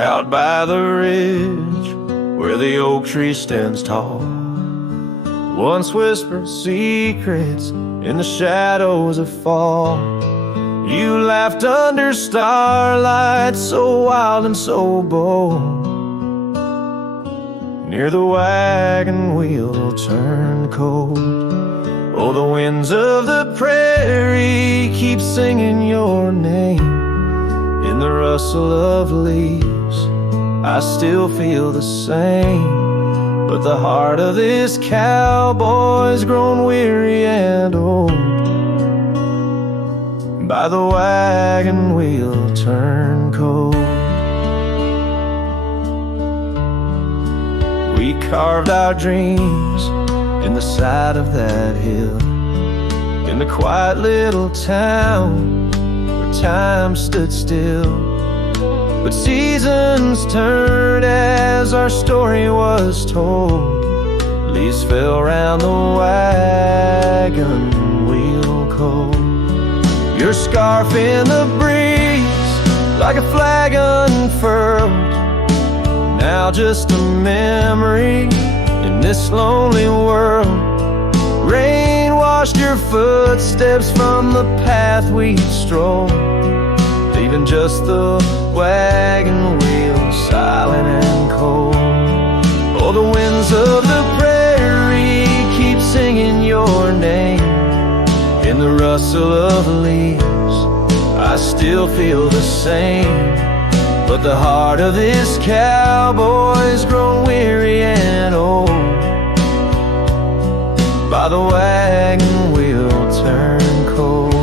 out by the ridge where the oak tree stands tall. Once whispered secrets in the shadows of fall. You laughed under starlight, so wild and so bold. Near the wagon wheel turned cold. Oh, the winds of the prairie keep singing your name. In the rustle of leaves, I still feel the same. But the heart of this cowboy's grown weary and old. By the wagon wheel turned cold. We carved our dreams in the side of that hill, in the quiet little town where time stood still. But seasons turned as our story was told. Leaves fell round the wagon wheel cold. Your scarf in the breeze, like a flag unfurled. Now just a memory in this lonely world. Rain washed your footsteps from the path we strolled, leaving just the wagon wheel silent and cold. Oh, the winds of the prairie keep singing your name. In the rustle of leaves, I still feel the same. But the heart of this cowboy's grown weary and old. By the wagon wheel turned cold.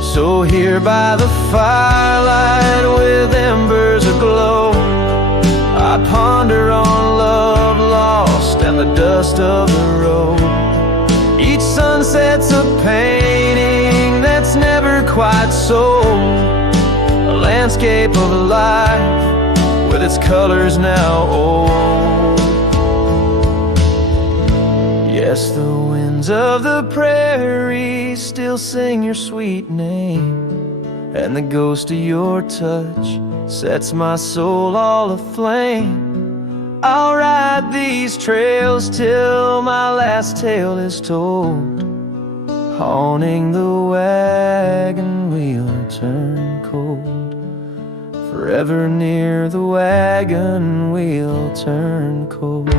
So here by the firelight with embers aglow, I ponder on love lost and the dust of the road. Each sunset's a painting that's never quite sold, a landscape of life with its colors now old. Yes, the winds of the prairie still sing your sweet name, and the ghost of your touch sets my soul all aflame. I'll ride these trails till my last tale is told, haunting the wagon wheel turned cold. Forever near the wagon wheel turned cold.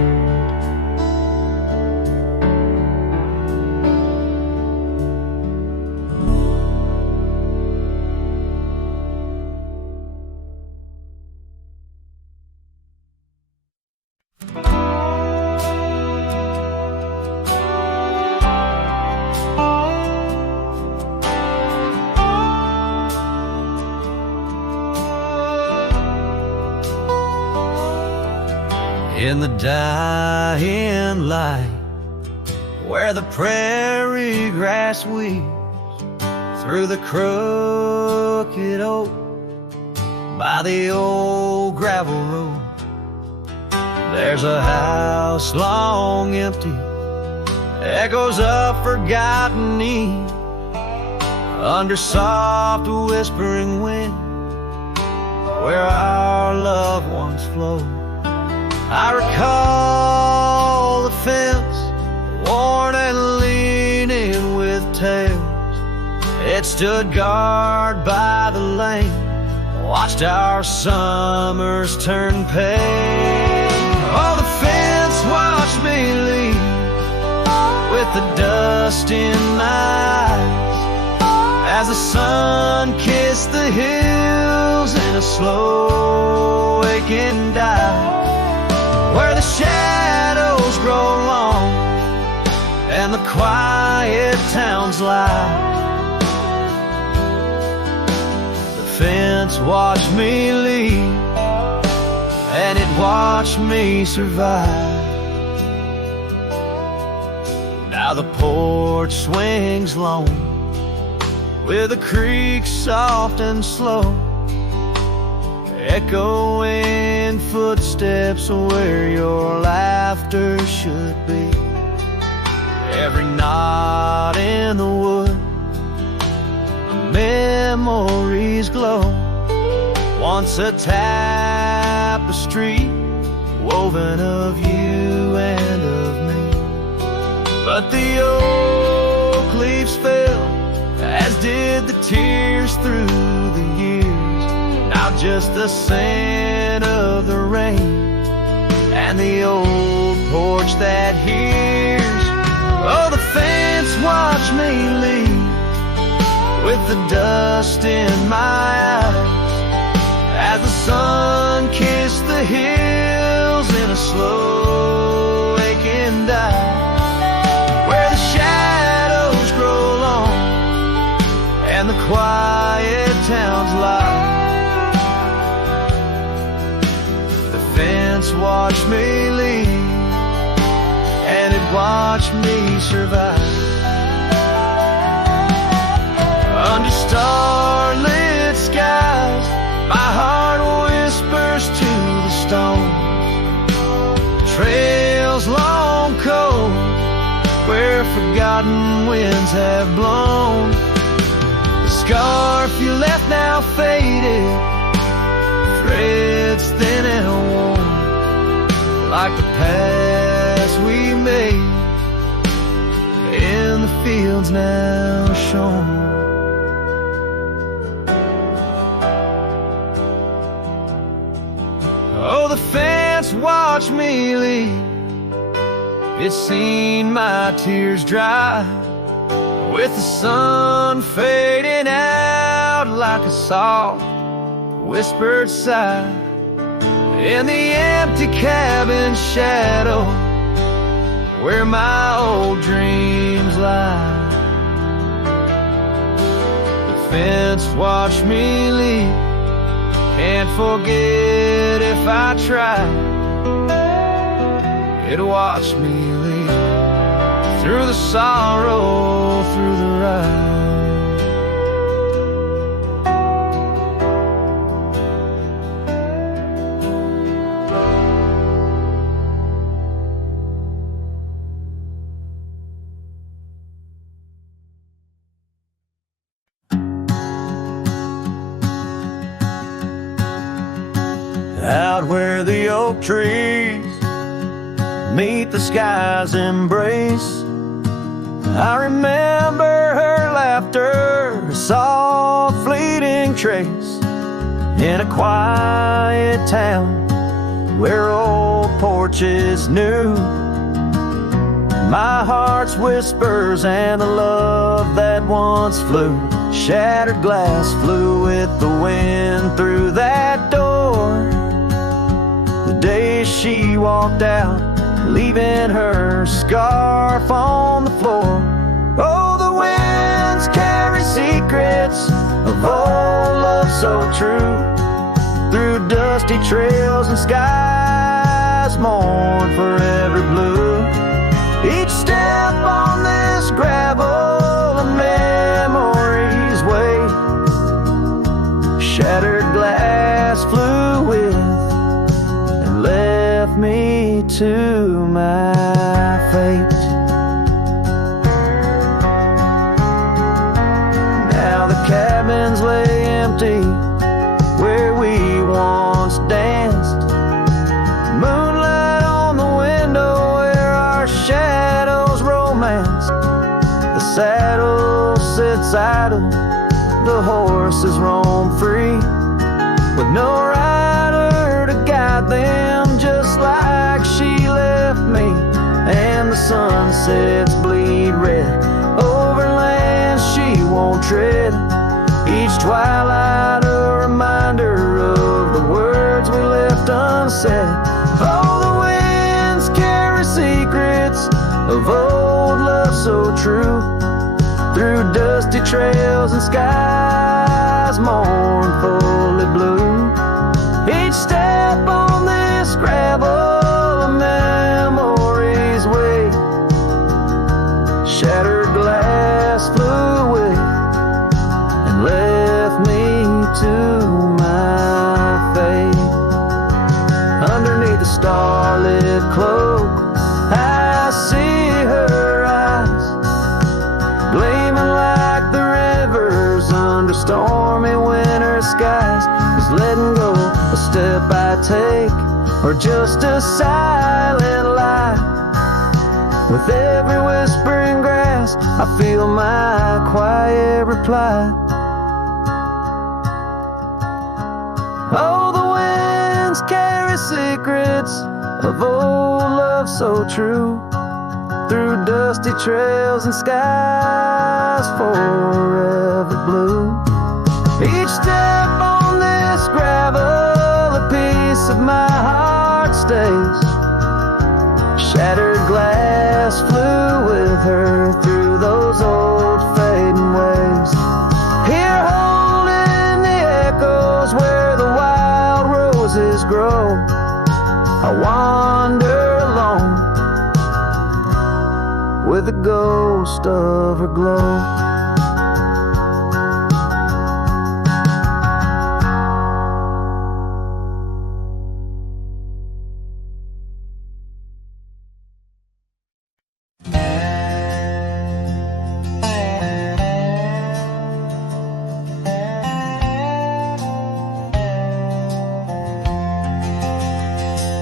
In the dying light, where the prairie grass weaves through the crooked oak, by the old gravel road, there's a house long empty, echoes of forgotten eve, under soft whispering wind, where our loved ones flow. I recall the fence, worn and leaning with tails. It stood guard by the lane, watched our summers turn pale. Oh, the fence watched me leave with the dust in my eyes, as the sun kissed the hills in a slow waking dive, where the shadows grow long and the quiet towns lie. The fence watched me leave, and it watched me survive. Now the porch swings lone, with the creek soft and slow, echoing footsteps where your laughter should be. Every knot in the wood, a memory memories glow. Once a tapestry woven of you and of me, but the oak leaves fell, as did the tears through the years. Now just the scent of the rain and the old porch that hears. Oh, the fence watched me leave with the dust in my eyes, as the sun kissed the hills in a slow aching dive, where the shadows grow long and the quiet towns lie. The fence watched me leave, and it watched me survive. Under starlit skies, my heart whispers to the stones, trails long cold where forgotten winds have blown. The scarf you left now faded, threads thin and worn, like the paths we made in the fields now shown. Oh, the fence watched me leave. It's seen my tears dry, with the sun fading out like a soft whispered sigh in the empty cabin shadow where my old dreams lie. The fence watched me leave, can't forget if I try. It watched me leave through the sorrow, through the ride. Out where the oak trees meet the sky's embrace, I remember her laughter, a soft fleeting trace, in a quiet town where old porches knew my heart's whispers and the love that once flew. Shattered glass flew with the wind through that door the day she walked out, leaving her scarf on the floor. Oh, the winds carry secrets of old love so true, through dusty trails and skies mourn forever blue. Each step on this gravel a memory's way, shattered glass flew with and left me to my fate. Now the cabins lay empty where we once danced, moonlight on the window where our shadows romanced. The saddle sits idle, the horses roam free, with no rider to guide them, just like she left me. And the sunsets bleed red over lands she won't tread, each twilight a reminder of the words we left unsaid. Oh, the winds carry secrets of old love so true, through dusty trails and skies mournfully blue. Each step on this gravel a memory's way, shattered glass flew with and left me to my fate. Underneath the starlit cloak I see her eyes, gleaming like the rivers under under stormy winter skies. Is letting go a step I take, or just a silent lie? With every whispering grass, I feel my quiet reply. Oh, the winds carry secrets of old love so true, through dusty trails and skies forever blue. Each step on this gravel, a piece of my heart stays. Shattered glass flew with her through those old fading ways. Here holding the echoes where the wild roses grow, I wander alone with the ghost of her glow.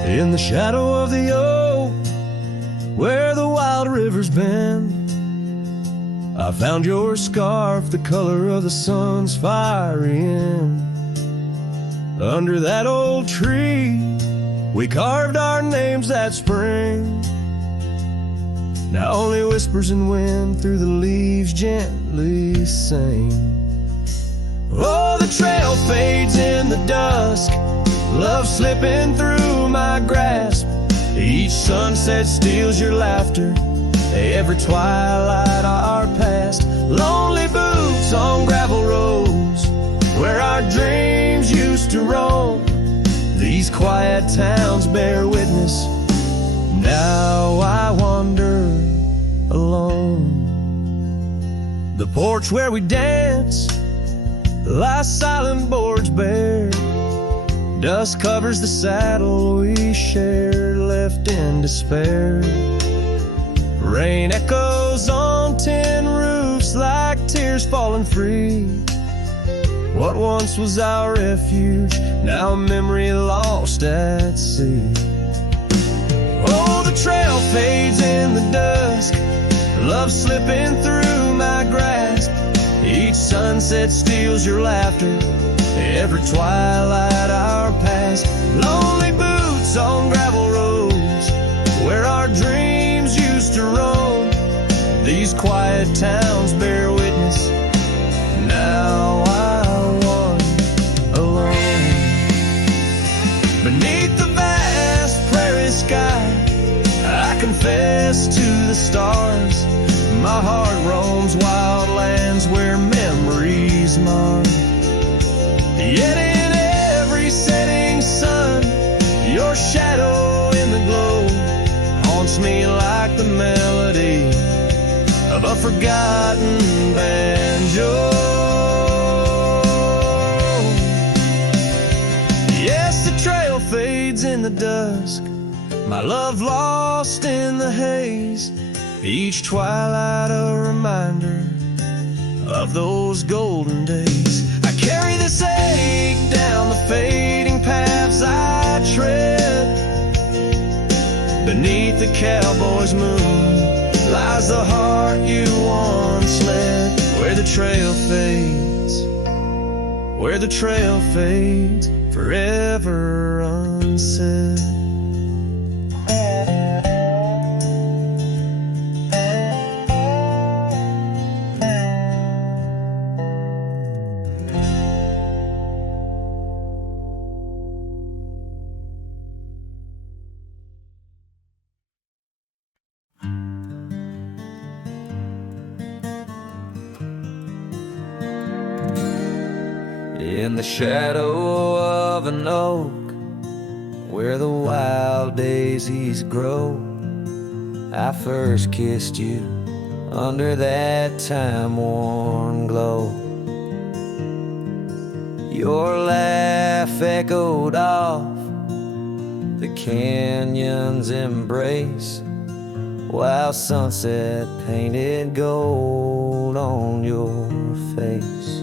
In the shadow of the oak, where the wild river's bend, I found your scarf, the color of the sun's fiery end. Under that old tree, we carved our names that spring. Now only whispers and wind through the leaves gently sing. Oh, the trail fades in the dusk, love slipping through my grasp. Each sunset steals your laughter, every twilight our past. Lonely boots on gravel roads, where our dreams used to roam. These quiet towns bear witness, now I wander alone. The porch where we dance lies silent, boards bare. Dust covers the saddle we shared, left in despair. Rain echoes on tin roofs like tears falling free. What once was our refuge, now a memory lost at sea. Oh, the trail fades in the dusk, love slipping through my grasp. Each sunset steals your laughter, every twilight our past. Lonely boots on gravel roads, where our dreams used to roam. These quiet towns bear witness, now I wander alone. Beneath the vast prairie sky, I confess to the stars. My heart roams wild lands where memories mar. Yet in every setting sun, your shadow in the glow haunts me like the melody of a forgotten banjo. Yes, the trail fades in the dusk, my love lost in the haze. Each twilight a reminder of those golden days. I carry this ache down the fading paths I tread. Beneath the cowboy's moon lies the heart you once led. Where the trail fades, where the trail fades, forever unsaid. In the shadow of an oak, where the wild daisies grow, I first kissed you under that time-worn glow. Your laugh echoed off the canyon's embrace, while sunset painted gold on your face.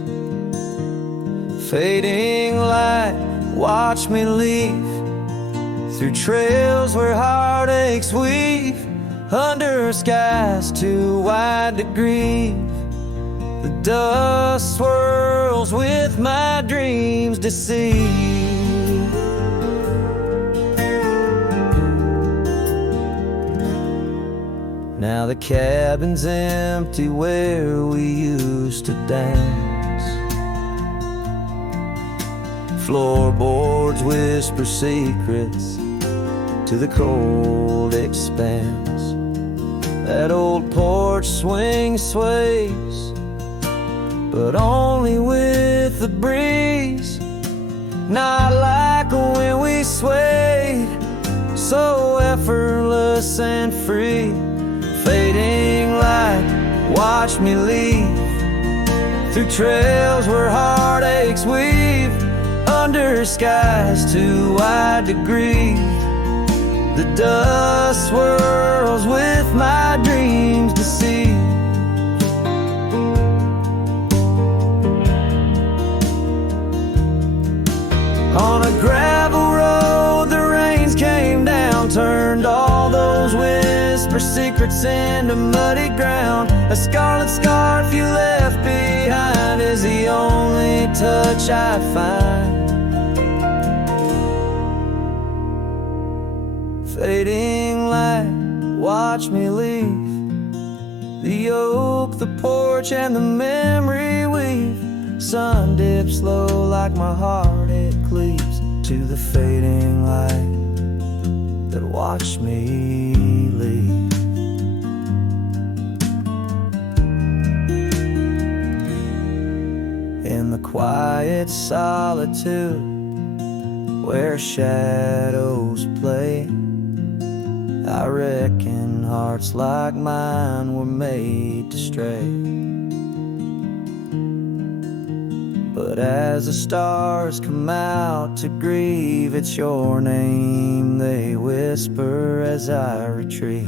Fading light, watch me leave through trails where heartaches weave, under skies too wide to grieve. The dust swirls with my dreams deceive. Now the cabin's empty where we used to dance. Floorboards whisper secrets to the cold expanse. That old porch swing sways, but only with the breeze. Not like when we swayed, so effortless and free. Fading light, watch me leave through trails where heartaches weave, under skies too wide to grieve. The dust swirls with my dreams deceive. On a gravel road the rains came down, turned all those whisper secrets into muddy ground. A scarlet scarf you left behind is the only touch I find. Fading light, watch me leave the oak, the porch, and the memory weave. Sun dips low like my heart, it cleaves to the fading light that watched me leave. In the quiet solitude where shadows play, I reckon hearts like mine were made to stray. But as the stars come out to grieve, it's your name they whisper as I retrieve.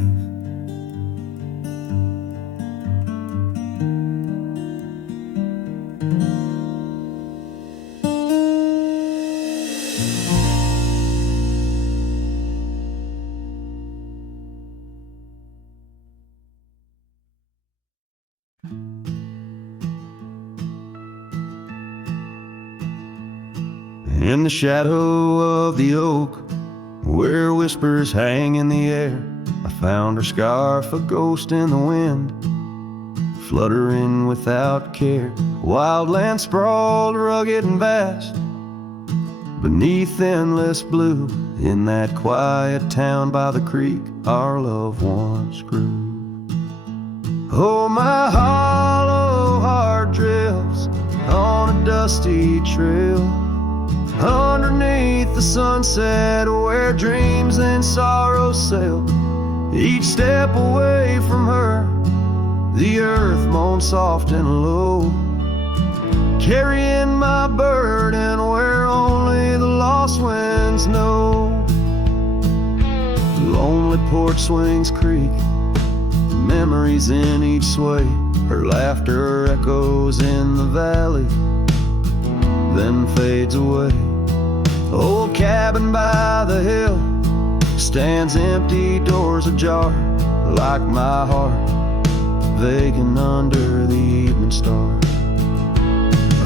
In the shadow of the oak, where whispers hang in the air, I found her scarf, a ghost in the wind, fluttering without care. Wild land sprawled, rugged and vast, beneath endless blue. In that quiet town by the creek, our love once grew. Oh, my hollow heart drifts on a dusty trail, underneath the sunset where dreams and sorrows sail. Each step away from her, the earth moans soft and low, carrying my burden where only the lost winds know. Lonely porch swings creak, memories in each sway. Her laughter echoes in the valley, then fades away. Old cabin by the hill stands empty, doors ajar, like my heart vacant under the evening star.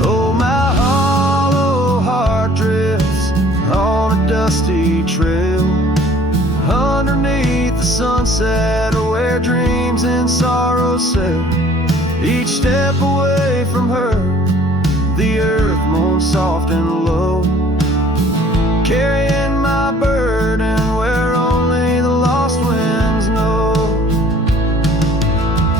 Oh, my hollow heart drifts on a dusty trail, underneath the sunset where dreams and sorrows sail. Each step away from her, the earth moans soft and low, carrying my burden where only the lost winds know.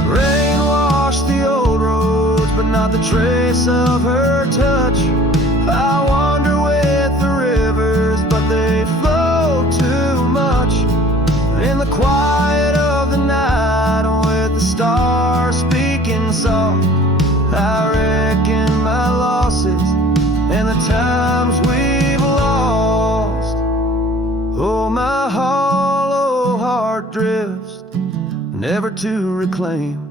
Rain washed the old roads, but not the trace of her touch. I wander with the rivers, but they flow too much. In the quiet of the night, with the stars speaking soft, I reckon my losses and the times we've lost. Oh, my hollow heart drifts, never to reclaim.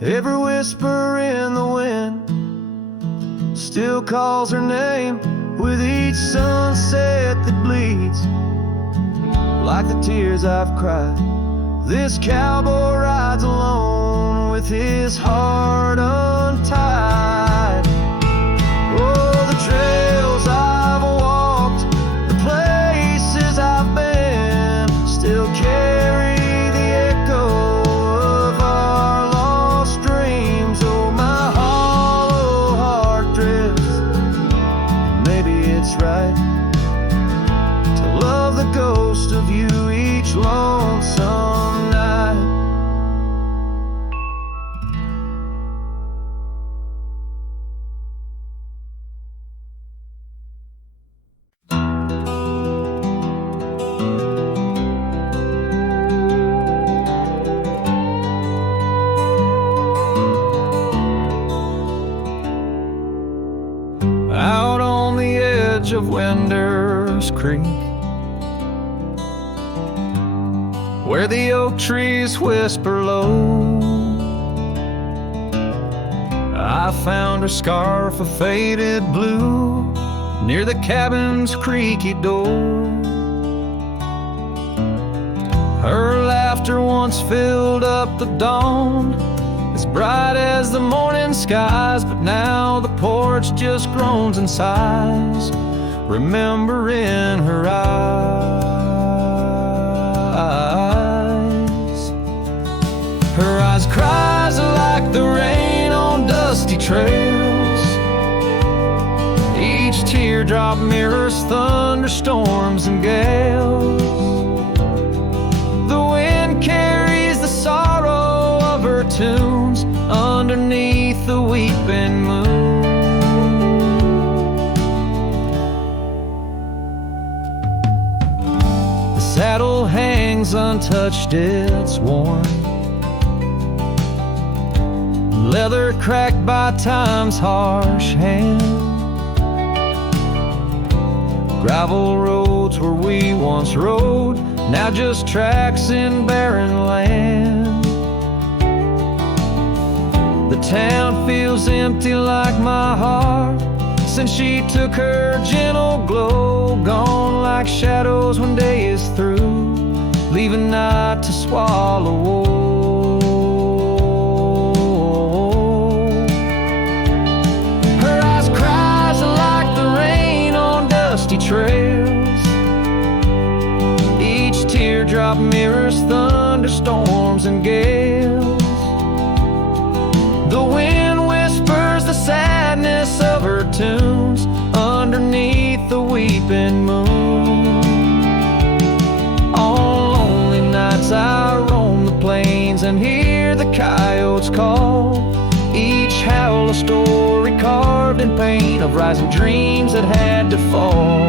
Every whisper in the wind still calls her name with each sunset that bleeds like the tears I've cried. This cowboy rides alone with his heart untied. Oh, the trails I've walked, the places I've been, still carry the echo of our lost dreams. Oh, my hollow heart drifts. Maybe it's right to love the ghost of you each lonesome night. Out on the edge of Winder's Creek, where the oak trees whisper low, I found her scarf of faded blue near the cabin's creaky door. Her laughter once filled up the dawn, as bright as the morning skies, but now the porch just groans and sighs, remembering her eyes. Her eyes cries like the rain on dusty trails. Each teardrop mirrors thunderstorms and gales. The wind carries the sorrow of her tunes underneath the weeping moon. The saddle hangs untouched, it's worn, leather cracked by time's harsh hand. Gravel roads where we once rode, now just tracks in barren land. The town feels empty like my heart since she took her gentle glow, gone like shadows when day is through, leaving night to swallow whole. Her eyes cries like the rain on dusty trails. Each teardrop mirrors thunderstorms and gales. The wind whispers the sadness of her tunes underneath the weeping moon. On lonely nights I roam the plains and hear the coyotes call, each howl a story carved in paint of rising dreams that had to fall.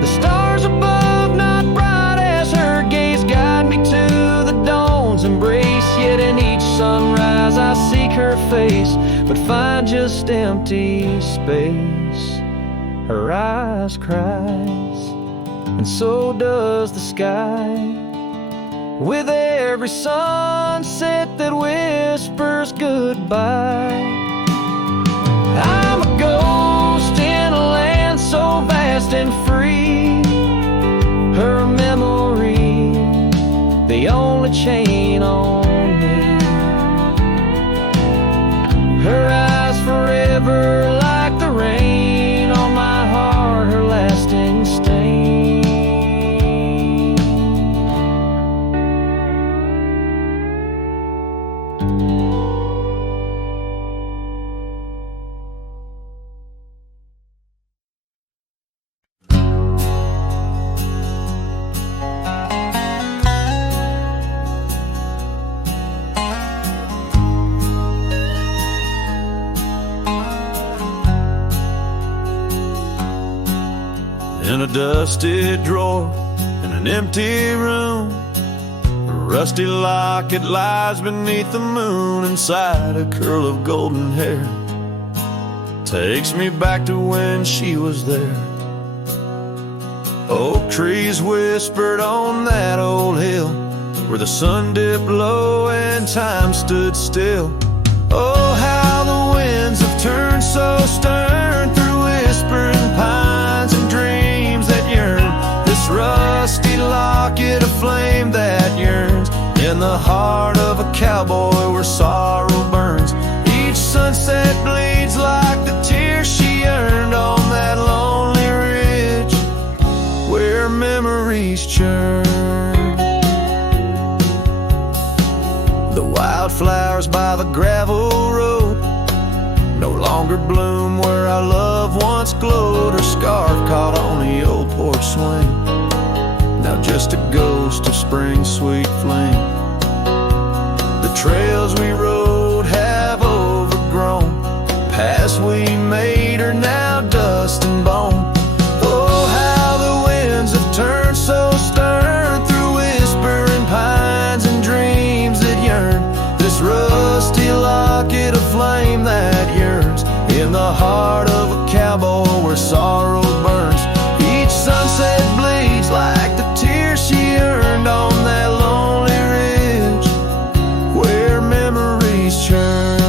The stars above not bright as her gaze guide me to the dawn's embrace, yet in each sunrise I seek her face, but find just empty space. Her eyes cries, and so does the sky, with every sunset that whispers goodbye. I'm a ghost in a land so vast and free, her memory the only chain on me. Her eyes forever like the rain on my heart, her lasting stain. In a dusty drawer in an empty room, a rusty locket lies beneath the moon. Inside a curl of golden hair takes me back to when she was there. Oak trees whispered on that old hill where the sun dipped low and time stood still. Oh, how the winds have turned so stern, cowboy where sorrow burns. Each sunset bleeds like the tears she earned on that lonely ridge where memories churn. The wildflowers by the gravel road no longer bloom where our love once glowed. Her scarf caught on the old porch swing, now just a ghost of spring's sweet flame. The trails we rode have overgrown, paths we made are now dust and bone. Oh, how the winds have turned so stern through whispering pines and dreams that yearn. This rusty locket of flame that yearns in the heart of a cowboy where sorrow burns. Each sunset bleeds like the tears she earned on that lonely ridge where memories churn.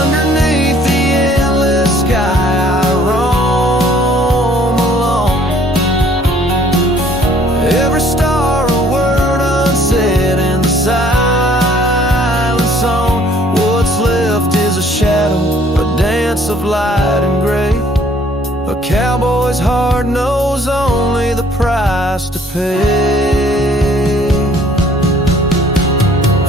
Underneath the endless sky I roam alone, every star a word unsaid in the silent song. What's left is a shadow, a dance of light and gray. A cowboy's heart knows only the price to pay.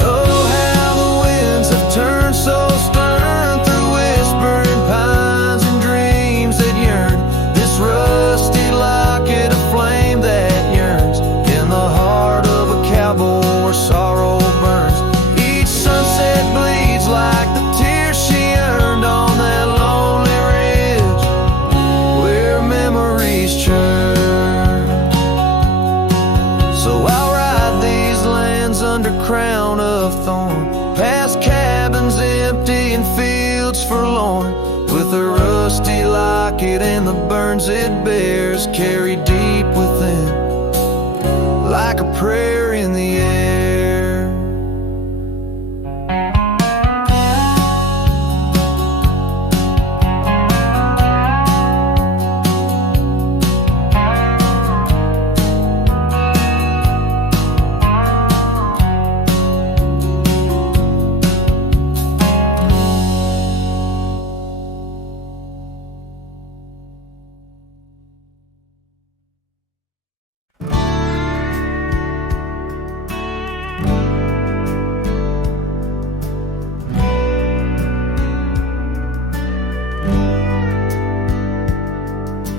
Oh, how the winds have turned so stern through whispering pines and dreams that yearn. This rusty locket of flame that yearns in the heart of a cowboy where sorrow burns. Each sunset bleeds like the tears she earned on that lonely ridge where memories churn. So I'll ride these lands under crown of thorn, past cabins empty and fields forlorn, with a rusty locket and the burns it bears carried deep within, like a prayer in the air.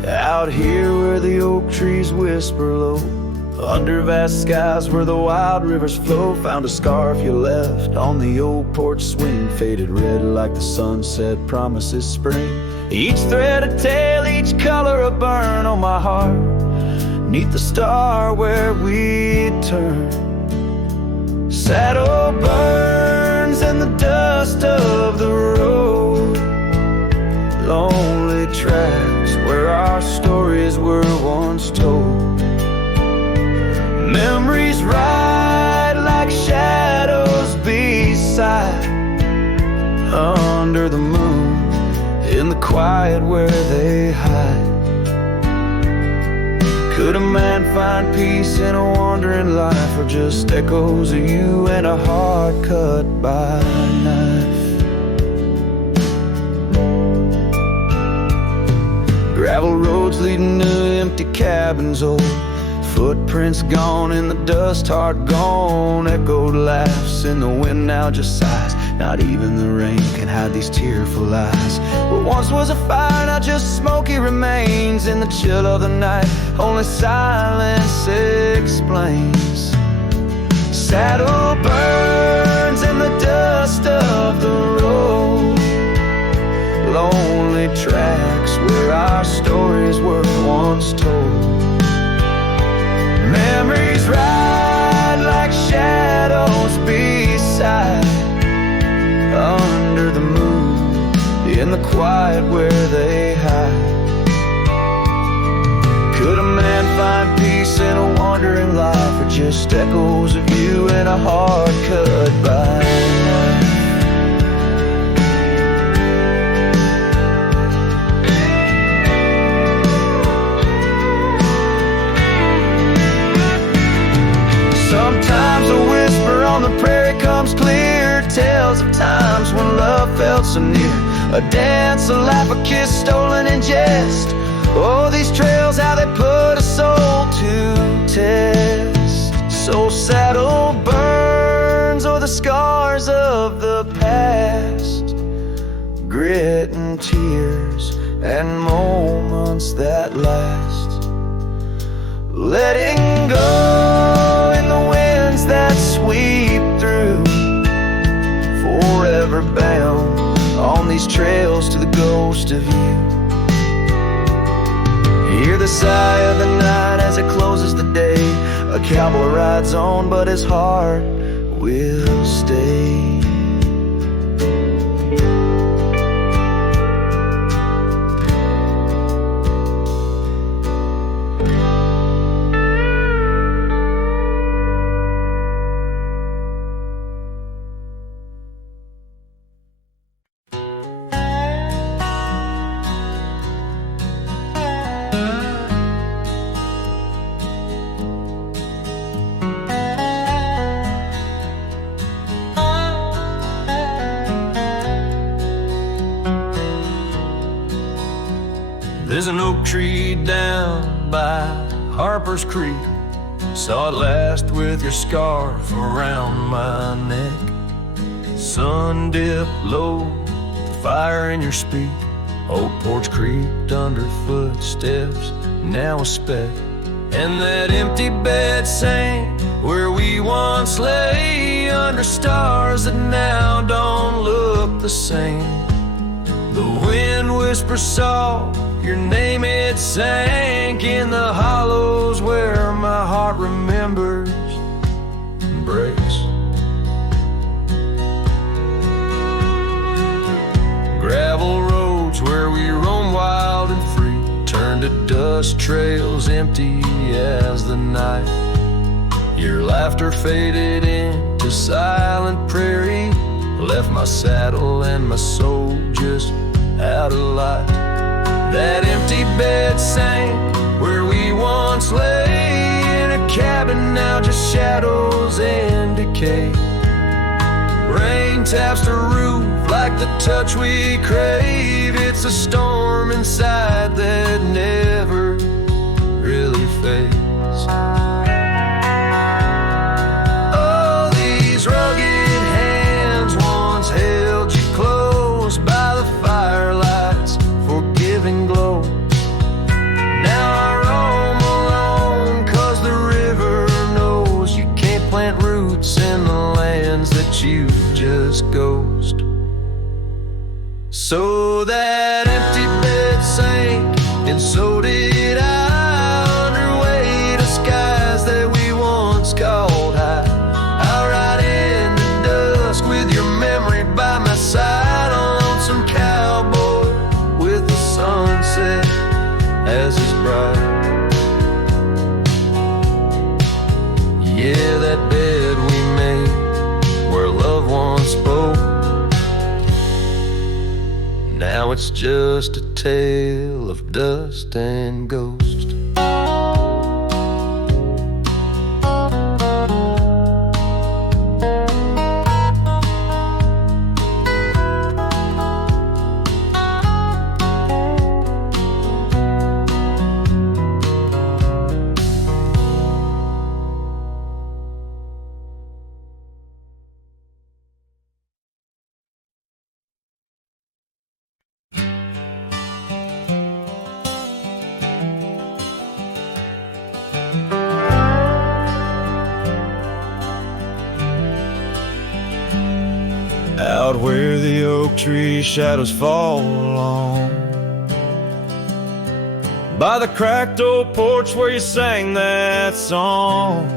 Out here where the oak trees whisper low, under vast skies where the wild rivers flow, found a scarf you left on the old porch swing, faded red like the sunset promises spring. Each thread a tale, each color a burn on my heart, neath the star where we'd turn. Saddle burns in the dust of the road, lonely tracks where our stories were once told. Memories ride like shadows beside, under the moon, in the quiet where they hide. Could a man find peace in a wandering life, or just echoes of you and a heart cut by a knife? Gravel roads leading to empty cabins old, footprints gone in the dust, heart gone. Echoed laughs in the wind now just sighs, not even the rain can hide these tearful eyes. What once was a fire, now just smoky remains in the chill of the night, only silence explains. Saddle burns in the dust of the road, lonely tracks where our stories were once told. Memories ride like shadows beside, under the moon, in the quiet where they hide. Could a man find peace in a wandering life, or just echoes of you and a heart cut by a knife? souvenir, a dance, a laugh, a kiss stolen in jest. Oh, these trails, how they put a soul to test. So saddle burns or the scars of the past, grit and tears and moments that last. Letting go in the winds that sweep through, forever bound on these trails to the ghost of you. Hear the sigh of the night as it closes the day. A cowboy rides on, but his heart will stay. There's an oak tree down by Harper's Creek. Saw it last with your scarf around my neck. Sun dipped low, the fire in your speak. Oak porch creaked under footsteps, now a speck. And that empty bed sang where we once lay, under stars that now don't look the same. The wind whispers soft, your name it sank in the hollows where my heart remembers and breaks. Gravel roads where we roam wild and free turn to dust trails empty as the night. Your laughter faded into silent prairie, left my saddle and my soul just out of light. That empty bed sank where we once lay, in a cabin now just shadows and decay. Rain taps the roof like the touch we crave. It's a storm inside that never really fades. Oh, these rugged hands once held you close by the firelight's forgiving glow. Now I roam alone 'cause the river knows you can't plant roots in the lands that you just ghost. So that empty bed sank, and so did I, under weight of skies that we once called high. I'll ride into dusk with your memory by my side, on some cowboy with the sunset as his bride. Yeah, that bed we made where love once spoke, now it's just a tale of dust and ghost. Out where the oak tree shadows fall along, by the cracked old porch where you sang that song.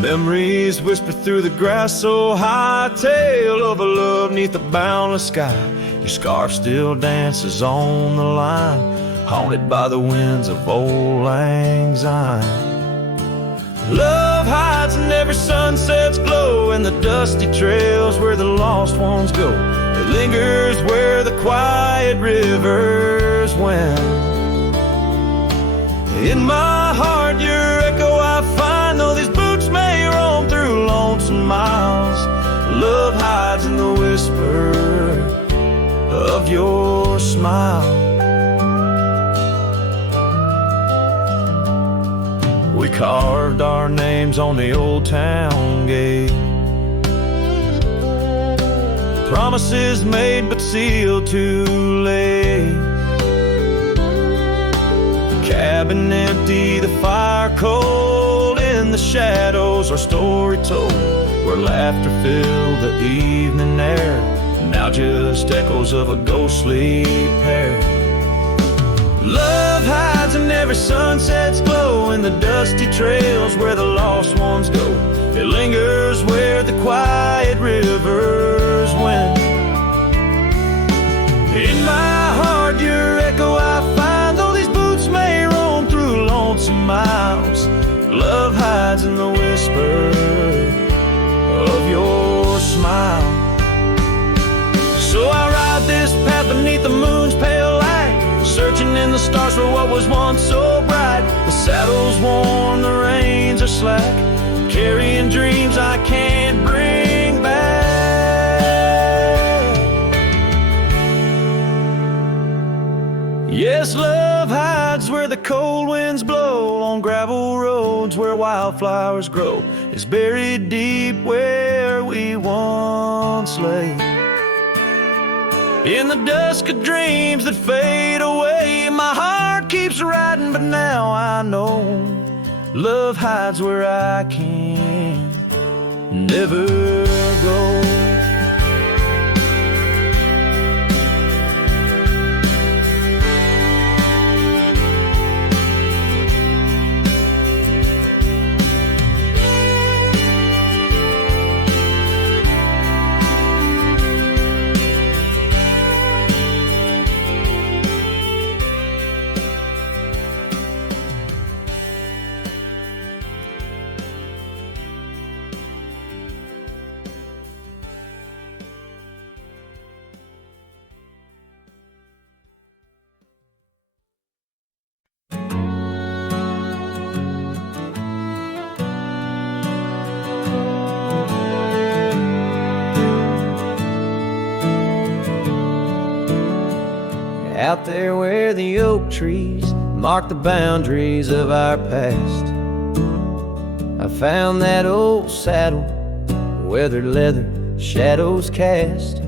Memories whisper through the grass so high, tale of a love neath the boundless sky. Your scarf still dances on the line, haunted by the winds of old lang syne. Love hides in every sunset's glow, and the dusty trails where the lost ones go. It lingers where the quiet rivers wend. In my heart your echo I find, though these boots may roam through lonesome miles. Love hides in the whisper smile. We carved our names on the old town gate, promises made but sealed too late. The cabin empty, the fire cold, in the shadows our story told, where laughter filled the evening air, now just echoes of a ghostly pair. Love hides in every sunset's glow, in the dusty trails where the lost ones go. It lingers where the quiet rivers went. In my heart your echo I find, though these boots may roam through lonesome miles. Love hides in the whisper of your smile. So I ride this path beneath the moon's pale light, searching in the stars for what was once so bright. The saddle's worn, the reins are slack, carrying dreams I can't bring back. Yes, love hides where the cold winds blow, on gravel roads where wildflowers grow. It's buried deep where we once lay, in the dusk of dreams that fade away. My heart keeps riding, but now I know love hides where I can never go. Out there where the oak trees mark the boundaries of our past, I found that old saddle, weathered leather, shadows cast.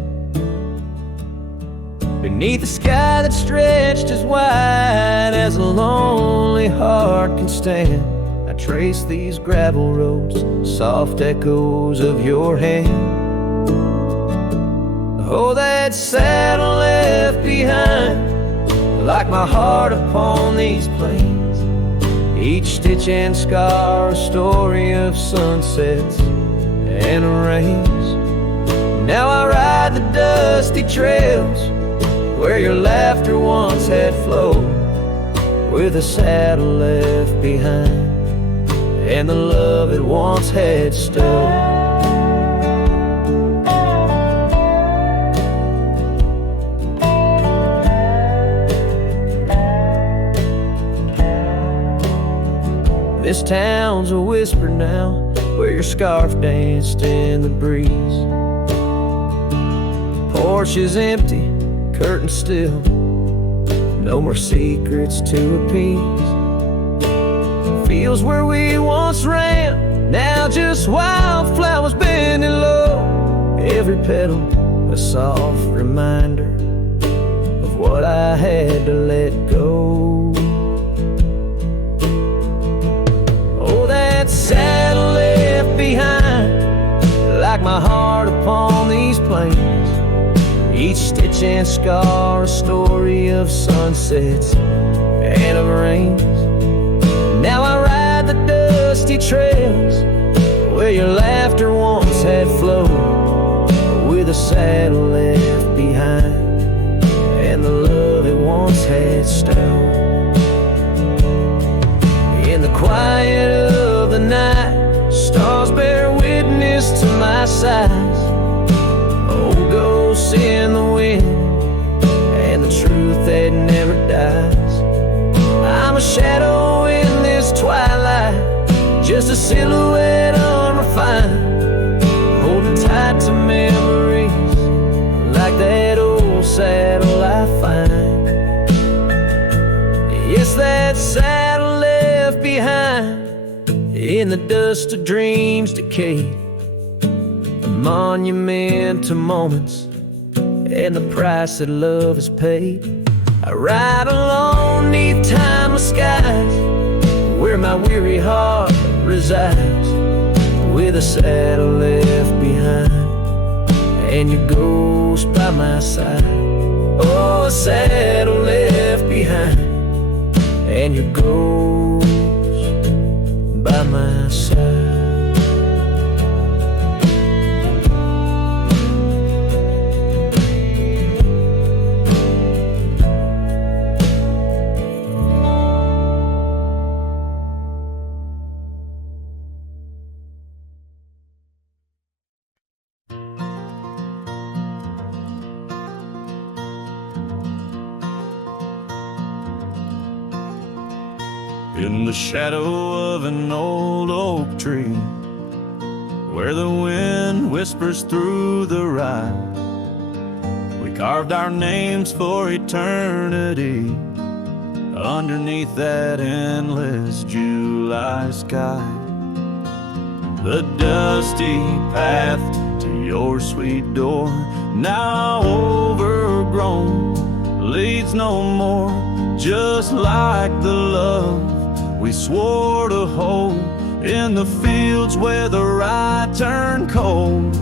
Beneath a sky that stretched as wide as a lonely heart can stand, I trace these gravel roads, soft echoes of your hand. Oh, that saddle left behind, like my heart upon these plains, each stitch and scar a story of sunsets and rains. Now I ride the dusty trails where your laughter once had flowed, with a saddle left behind and the love it once had stowed. This town's a whisper now, where your scarf danced in the breeze. Porch is empty, curtains still, no more secrets to appease. Fields where we once ran, now just wildflowers bending low. Every petal a soft reminder of what I had to let go. Saddle left behind, like my heart upon these plains, each stitch and scar a story of sunsets and of rains. Now I ride the dusty trails where your laughter once had flowed, with a saddle left behind and the love it once had stowed. In the quiet of the night, stars bear witness to my sighs. Old ghosts in the wind and the truth that never dies. I'm a shadow in this twilight, just a silhouette unrefined, holding tight to memories like that old saddle I find. in the dust of dreams decay, a monument to moments and the price that love has paid. I ride alone neath timeless skies, where my weary heart resides, with a saddle left behind and your ghost by my side. Oh, a saddle left behind and your ghost by my side. In the shadow of an old oak tree, where the wind whispers through the rye, we carved our names for eternity underneath that endless July sky. The dusty path to your sweet door, now overgrown, leads no more, just like the love we swore to hold in the fields where the rye turned cold.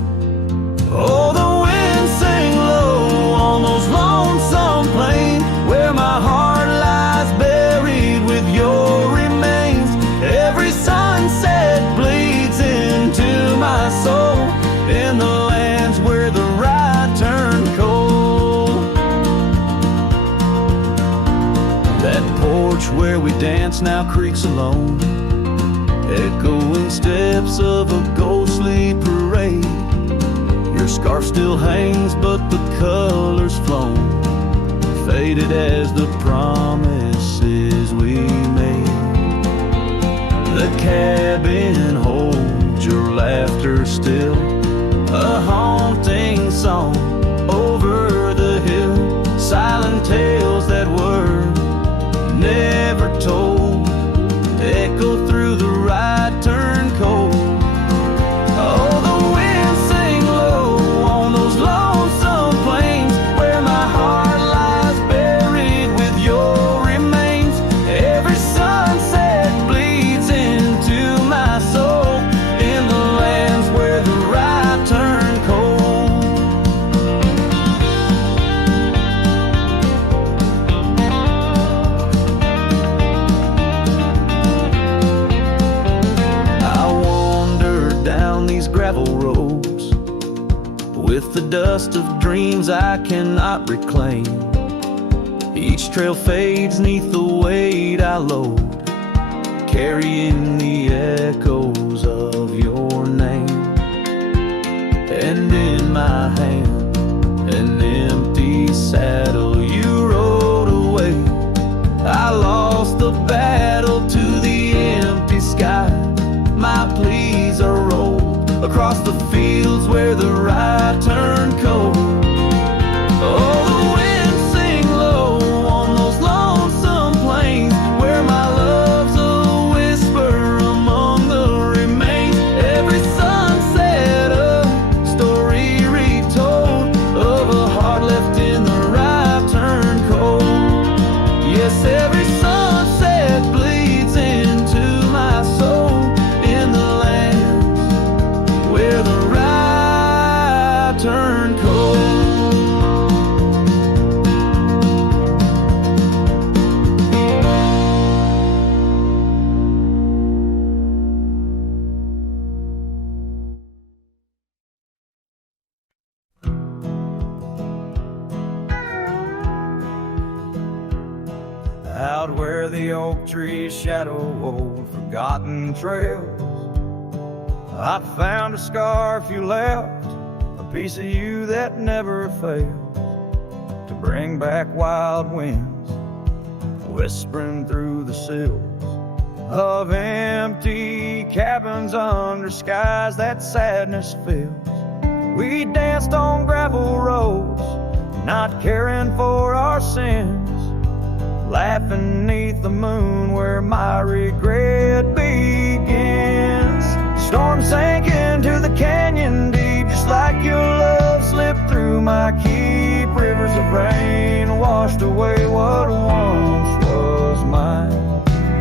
Oh, the wind sang low on those lonesome plains, where my heart lies buried with your remains. Every sunset bleeds into my soul in the lands where the rye turned cold. That porch where we dance now creaks alone, echoing steps of a ghostly parade. Your scarf still hangs, but the color's flown, faded as the promises we made. The cabin holds your laughter still, a haunting song over the hill, silent tales that were never told, echo through the rye turned cold. Oh, the wind sang low on those lonesome plains, where my heart lies buried with your remains. Every sunset bleeds into my soul in the lands where the rye turned cold. Gravel roads with the dust of dreams I cannot reclaim. Each trail fades neath the weight I load, carrying the echoes of your name. And in my hand, an empty saddle you rode away. I lost the battle to the empty sky. My pleas are rolled across the fields where the rye turned cold. Oh, the wind sing low on those lonesome plains, where my love's a whisper among the remains. Every sunset a story retold of a heart left in the rye turned cold. Yes, every sunset bleeds into my soul in the lands where the rye turned cold. Out where the oak trees shadow old forgotten trails, I found a scarf you left, a piece of you that never fails to bring back wild winds, whispering through the sills of empty cabins under skies that sadness fills. We danced on gravel roads, not caring for our sins, laughing neath the moon where my regret begins. Storm sank into the canyon deep, just like your love slipped through my keep. Rivers of rain washed away what once was mine.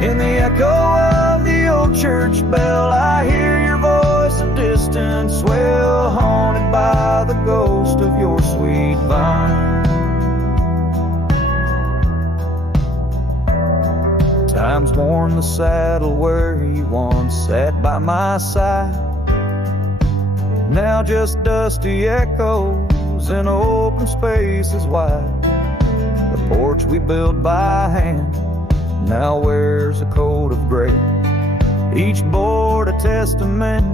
In the echo of the old church bell, I hear your voice a distant swell, haunted by the ghost of your sweet vine. Time's worn the saddle where you once sat by my side. Now just dusty echoes and open spaces wide. The porch we built by hand now wears a coat of gray. Each board a testament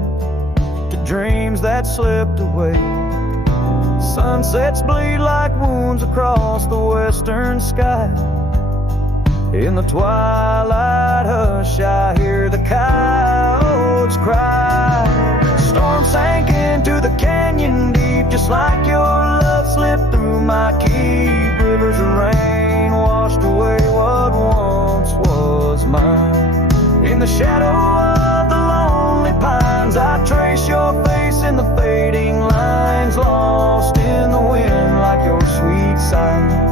to dreams that slipped away. Sunsets bleed like wounds across the western sky. In the twilight hush, I hear the coyotes cry. Storm sank into the canyon deep, just like your love slipped through my keep. Rivers of rain washed away what once was mine. In the shadow of the lonely pines, I trace your face in the fading lines, lost in the wind like your sweet sigh.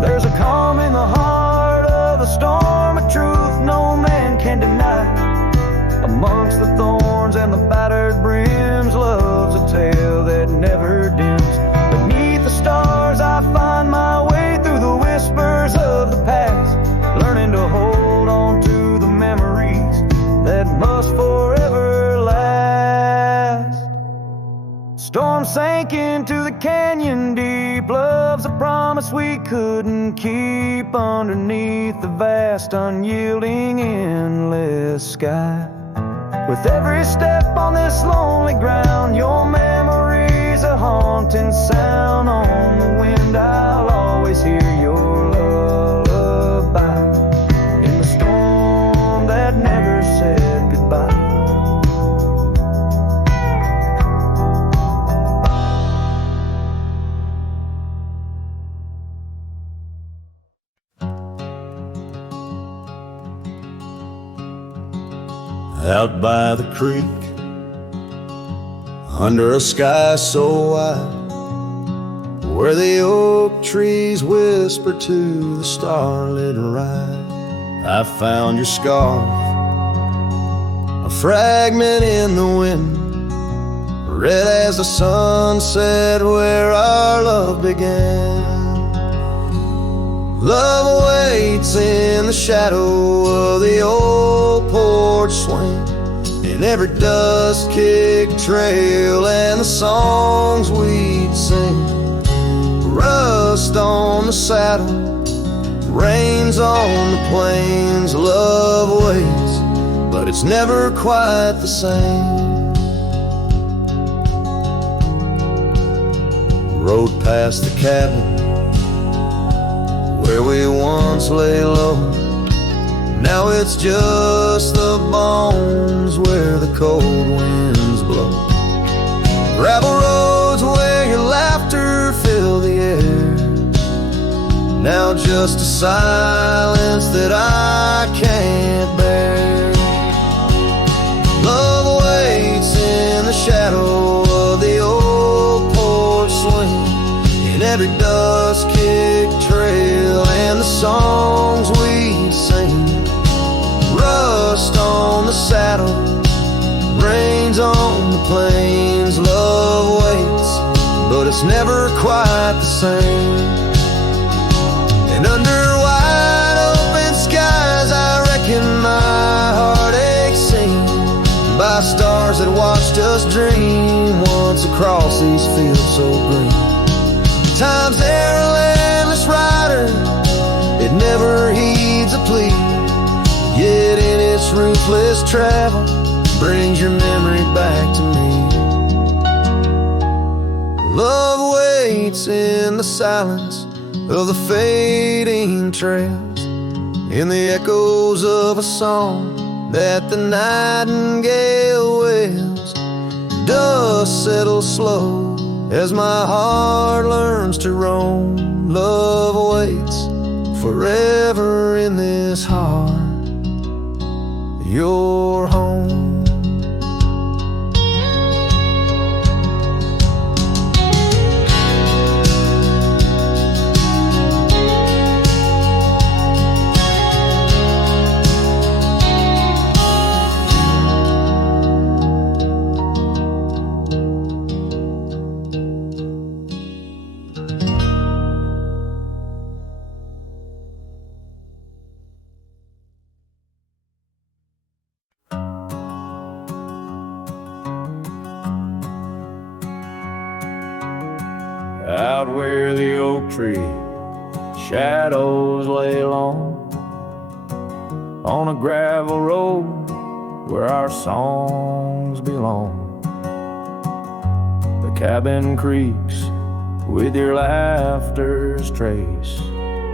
There's a calm in the heart of a storm, a truth no man can deny. Amongst the thorns and the battered brims, love's a tale that never dims. Beneath the stars I find my way through the whispers of the past, learning to hold on to the memories that must forever last. Storm sank into the canyon deep, love's a promise we couldn't keep, underneath the vast, unyielding, endless sky. With every step on this lonely ground, your memory's a haunting sound. On the wind I'll always hear your lullaby, in the storm that never said goodbye. Out by the creek, under a sky so wide, where the oak trees whisper to the starlit ride, I found your scarf, a fragment in the wind, red as the sunset where our love began. Love waits in the shadow of the old porch swing, in every dust-kicked trail and the songs we'd sing. Rust on the saddle, rains on the plains. Love waits, but it's never quite the same. Rode past the cabin where we once lay low, now it's just the bones where the cold winds blow. Gravel roads where your laughter filled the air, now just a silence that I can't bear. Love waits in the shadow of the old porch swing, in every dust-kicked trail and the songs we sing. Rust on the saddle, rains on the plains. Love waits, but it's never quite the same. And under wide open skies, I reckon my heartache's seen by stars that watched us dream once across these fields so green. Time's there, a landless rider, it never heeds a plea, yet in its ruthless travel brings your memory back to me. Love waits in the silence of the fading trails, in the echoes of a song that the nightingale wails. Dust settles slow as my heart learns to roam. Love waits forever in this heart, your home. out where the oak tree shadows lay long, on a gravel road where our songs belong. The cabin creaks with your laughter's trace,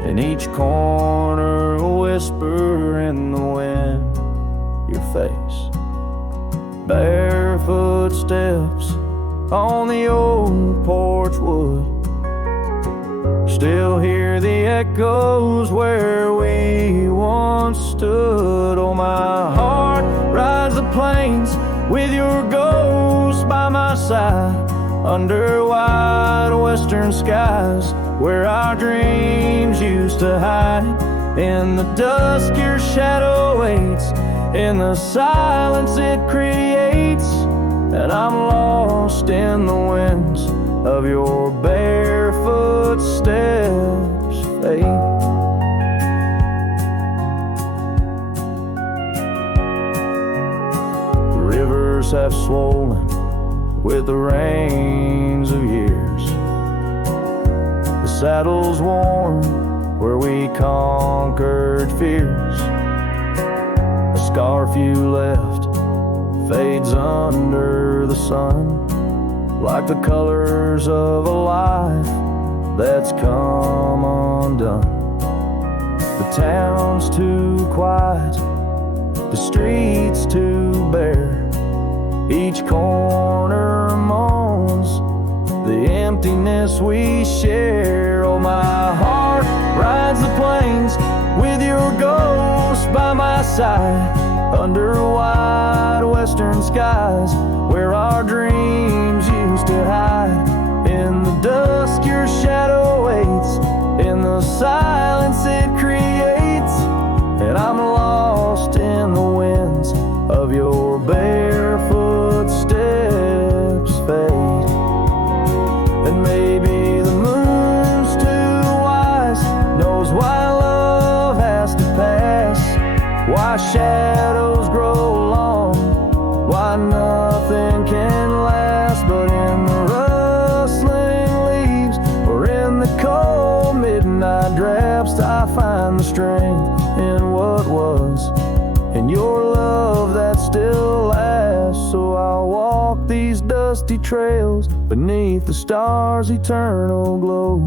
in each corner a whisper in the wind, your face. Barefoot steps on the old porch wood, still hear the echoes where we once stood. Oh, my heart rides the plains with your ghost by my side, under wide western skies where our dreams used to hide. In the dusk your shadow waits, in the silence it creates, and I'm lost in the winds of your barefoot steps, fate. The rivers have swollen with the rains of years, the saddle's worn where we conquered fears. The scarf you left fades under the sun, like the colors of a life that's come undone. The town's too quiet, the streets too bare, each corner moans the emptiness we share. Oh, my heart rides the plains with your ghost by my side, under wide western skies where our dreams used to hide. In the dusk your shadow waits, in the silence it creates, and I'm lost in the winds of your barefoot steps, fate. And maybe the moon's too wise, knows why love has to pass, why shadows grow long, why nothing can last. But in the rustling leaves or in the cold midnight drafts, I find the strength in what was, in your love that still lasts. So I'll walk these dusty trails beneath the stars' eternal glow,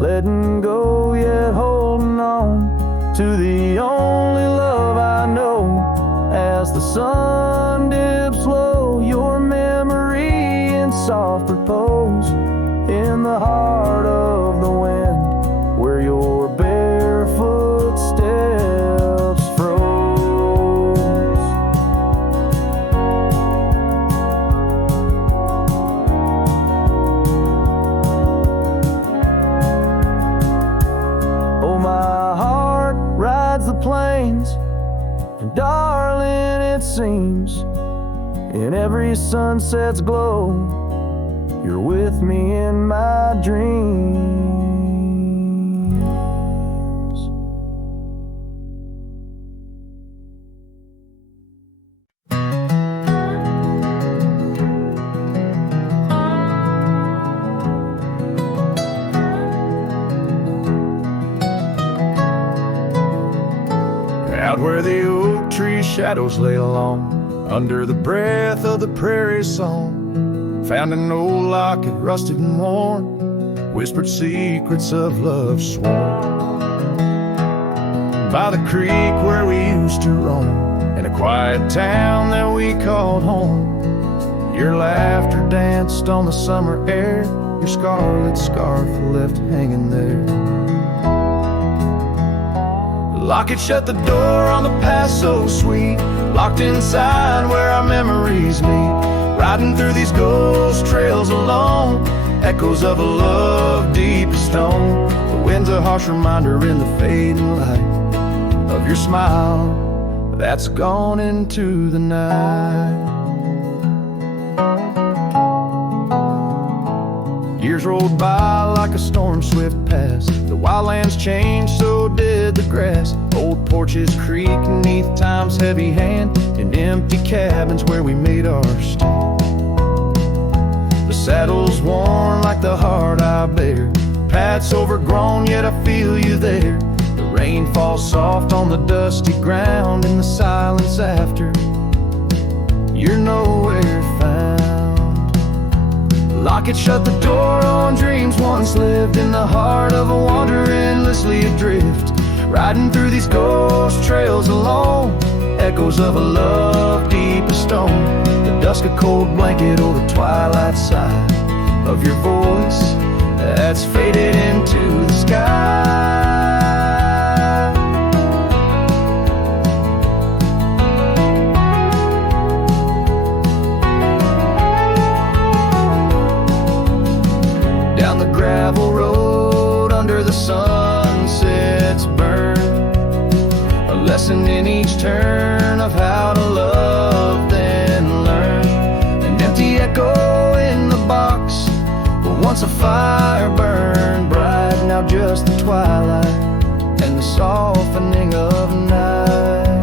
letting go yet holding on to the only love I know. As the sun dips low, your memory in soft repose, in the heart of the wind where your barefoot steps froze. Oh, my heart rides the plains, and darling, it seems in every sunset's glow, you're with me in my dreams. Out where the oak tree shadows lay along, under the breath of the prairie song, found an old locket, rusted and worn, whispered secrets of love sworn. By the creek where we used to roam, in a quiet town that we called home, your laughter danced on the summer air, your scarlet scarf left hanging there. The locket shut the door on the past so sweet, locked inside where our memories meet, riding through these ghost trails alone, echoes of a love deep as stone. The wind's a harsh reminder in the fading light of your smile that's gone into the night. Years rolled by like a storm swift past, the wildlands changed, so did the grass. Old porches creak beneath time's heavy hand, in empty cabins where we made our stand. The saddle's worn like like the heart I bear. Path's overgrown, yet I feel you there. The rain falls soft on the dusty ground in the silence after. You're nowhere found. Lock it, shut the door on dreams once lived in the heart of a wanderer endlessly adrift. Riding through these ghost trails alone, echoes of a love deep as stone. The dusk a cold blanket or the twilight side of your voice that's faded into the sky. Down the gravel road under the sunset's burn, a lesson in each turn of how to love then learn. An empty echo in the box, but once a fire burned bright. Now just the twilight and the softening of night.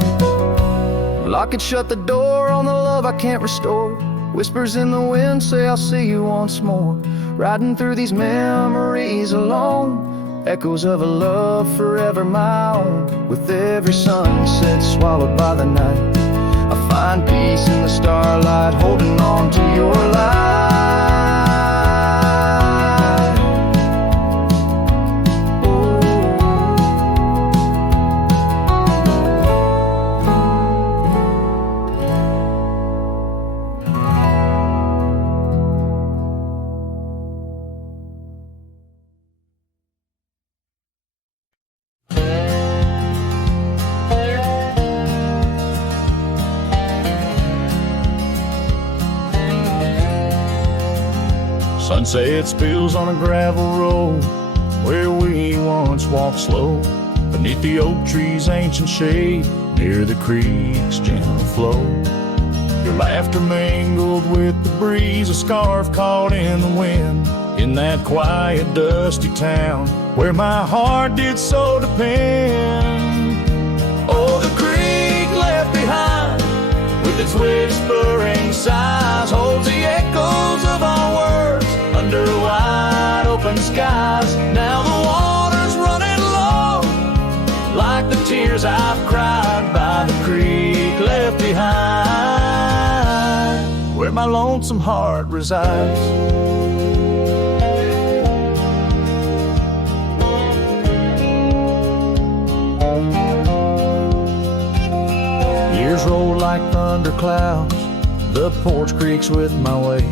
Lock it, shut the door on the love I can't restore. Whispers in the wind say I'll see you once more. Riding through these memories alone, echoes of a love forever my own. With every sunset swallowed by the night, I find peace in the starlight, holding on to your light. Sunset spills on a gravel road where we once walked slow, beneath the oak trees' ancient shade, near the creek's gentle flow. Your laughter mingled with the breeze, a scarf caught in the wind, in that quiet, dusty town where my heart did so depend. Oh, the creek left behind with its whispering sighs holds the echoes of our words under wide open skies. Now the water's running low, like the tears I've cried by the creek left behind, where my lonesome heart resides. Years roll like thunder clouds, the porch creaks with my way.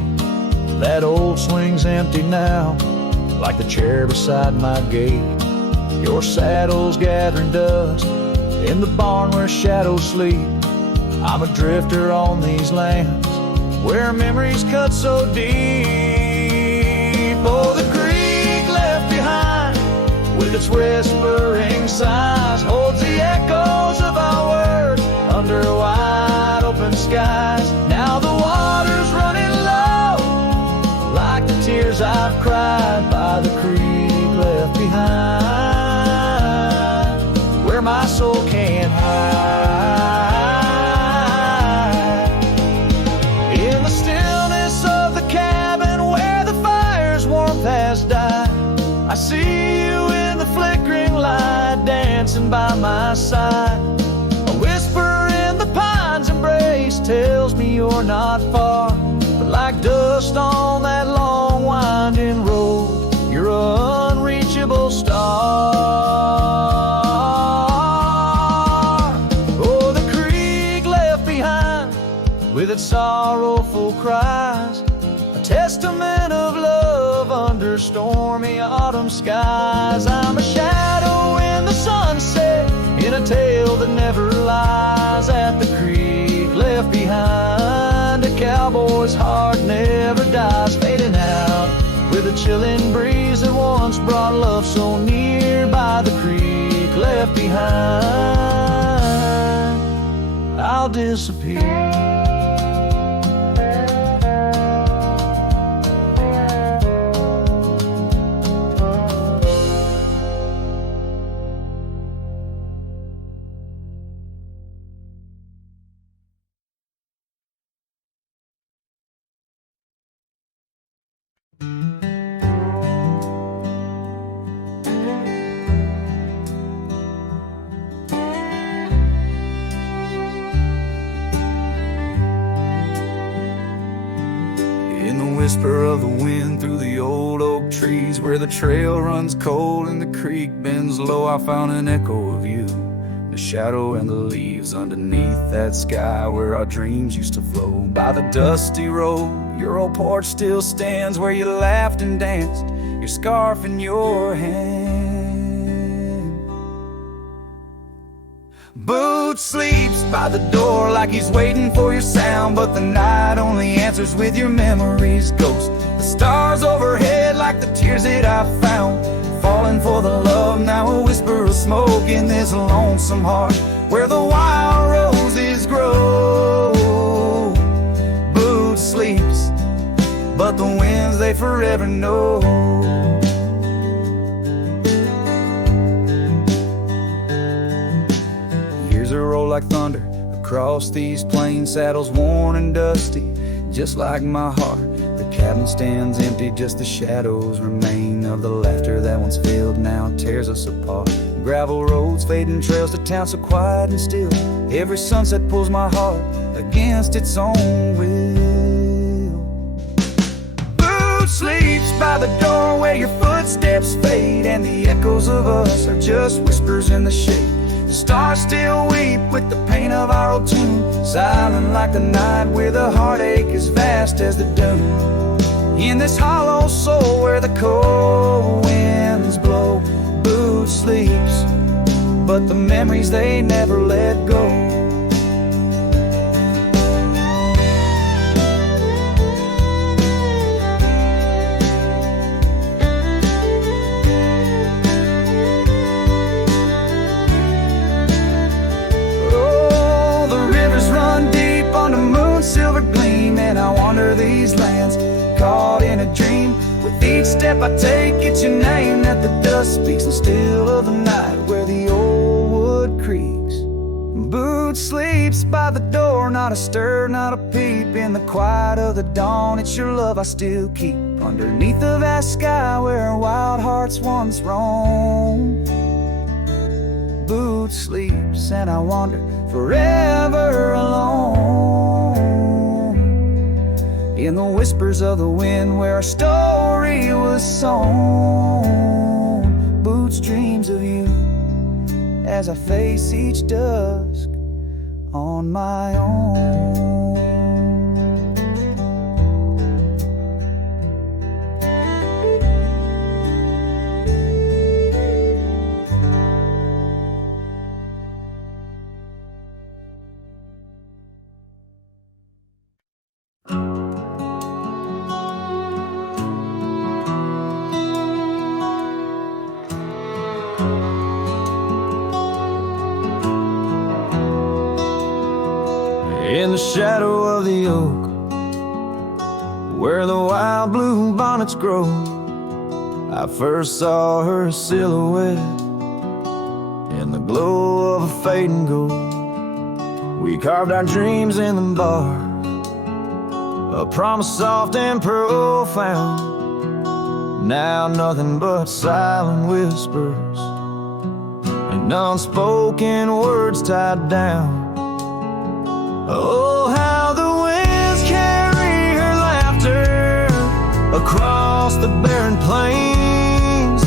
That old swing's empty now, like the chair beside my gate. Your saddle's gathering dust in the barn where shadows sleep. I'm a drifter on these lands where memories cut so deep. Oh, the creek left behind with its whispering sighs holds the echoes of our words under wide open skies. Now the water's running low, like the tears I've cried by the creek left behind, where my soul can't hide. In the stillness of the cabin where the fire's warmth has died, I see you in the flickering light dancing by my side. A whisper in the pine's embrace tells me you're not far, but like dust on that long winding road, you're an unreachable star. Oh, the creek left behind with its sorrowful cries, a testament of love under stormy autumn skies. I'm a shadow in the sunset, in a tale that never lies. At the creek left behind, a cowboy's heart never dies, fading out with a chilling breeze that once brought love so near. By the creek left behind, I'll disappear. In the whisper of the wind through the old oak trees, where the trail runs cold and the creek bends low, I found an echo of you, the shadow and the leaves underneath that sky where our dreams used to flow. By the dusty road, your old porch still stands where you laughed and danced, your scarf in your hand. Boots sleeps by the door like he's waiting for your sound, but the night only answers with your memories ghost. The stars overhead like the tears that I found, falling for the love, now a whisper of smoke in this lonesome heart where the wild roses grow. Boots sleeps, but the winds they forever know. Years roll like thunder across these plains, saddles worn and dusty, just like my heart. The cabin stands empty, just the shadows remain of the laughter that once filled, now tears us apart. Gravel roads, fading trails to town so quiet and still. Every sunset pulls my heart against its own will. Boots sleeps by the door where your footsteps fade, and the echoes of us are just whispers in the shade. The stars still weep with the pain of our old tune, silent like the night where the heartache is vast as the dune. In this hollow soul where the cold winds blow, Boots sleeps, but the memories they never let go. Silver gleam, and I wander these lands, caught in a dream. With each step I take, it's your name that the dust speaks, and still of the night where the old wood creaks. Boots sleeps by the door, not a stir, not a peep. In the quiet of the dawn, it's your love I still keep, underneath the vast sky where wild hearts once roamed. Boots sleeps, and I wander forever alone. In the whispers of the wind where our story was sown. Boots dreams of you as I face each dusk on my own. In the shadow of the oak, where the wild blue bonnets grow, I first saw her silhouette in the glow of a fading gold. We carved our dreams in the bar, a promise soft and profound. Now nothing but silent whispers and unspoken words tied down. Oh, how the winds carry her laughter across the barren plains,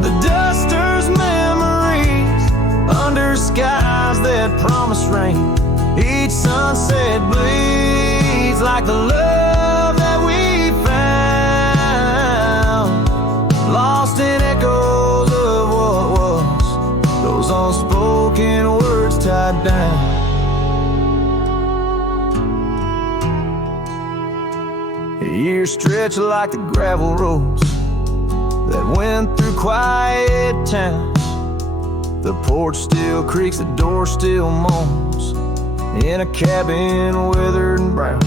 the duster's memories under skies that promise rain. Each sunset bleeds like the love that we found, lost in echoes of what was, those unspoken words tied down. Years stretch like the gravel roads that went through quiet towns. The porch still creaks, the door still moans, in a cabin withered and brown.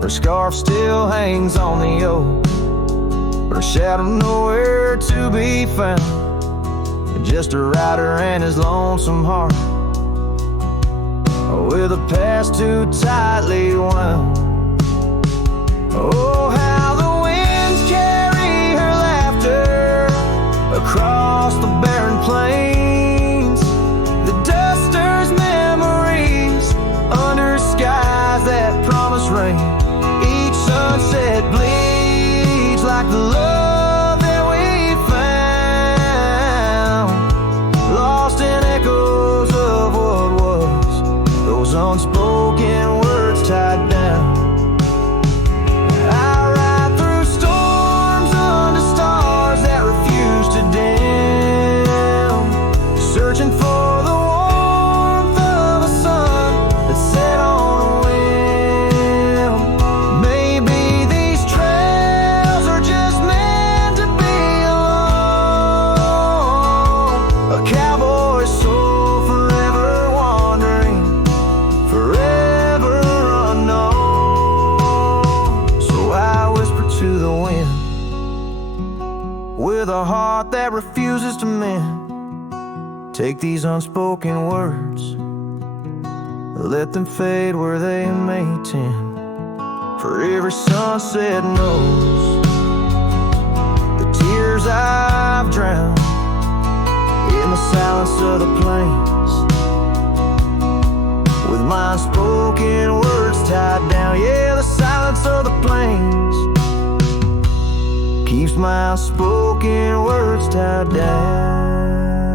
Her scarf still hangs on the oak, her shadow nowhere to be found. Just a rider and his lonesome heart, with a past too tightly wound. Oh, how the winds carry her laughter across the barren plains, the duster's memories under skies that promise rain. Each sunset like the love that we found, lost in echoes of what was, those unspoken words tied down. I ride through storms under stars that refuse to dim, searching for the warmth of a sun that set on a whim. Maybe these trails are just meant to be alone. A cowboy's soul forever wandering, forever unknown. So I whisper to the wind, with a heart that refuses to mend. Take these unspoken words, let them fade where they may tend. For every sunset knows the tears I've drowned in the silence of the plains, with my unspoken words tied down. Yeah, the silence of the plains keeps my unspoken words tied down.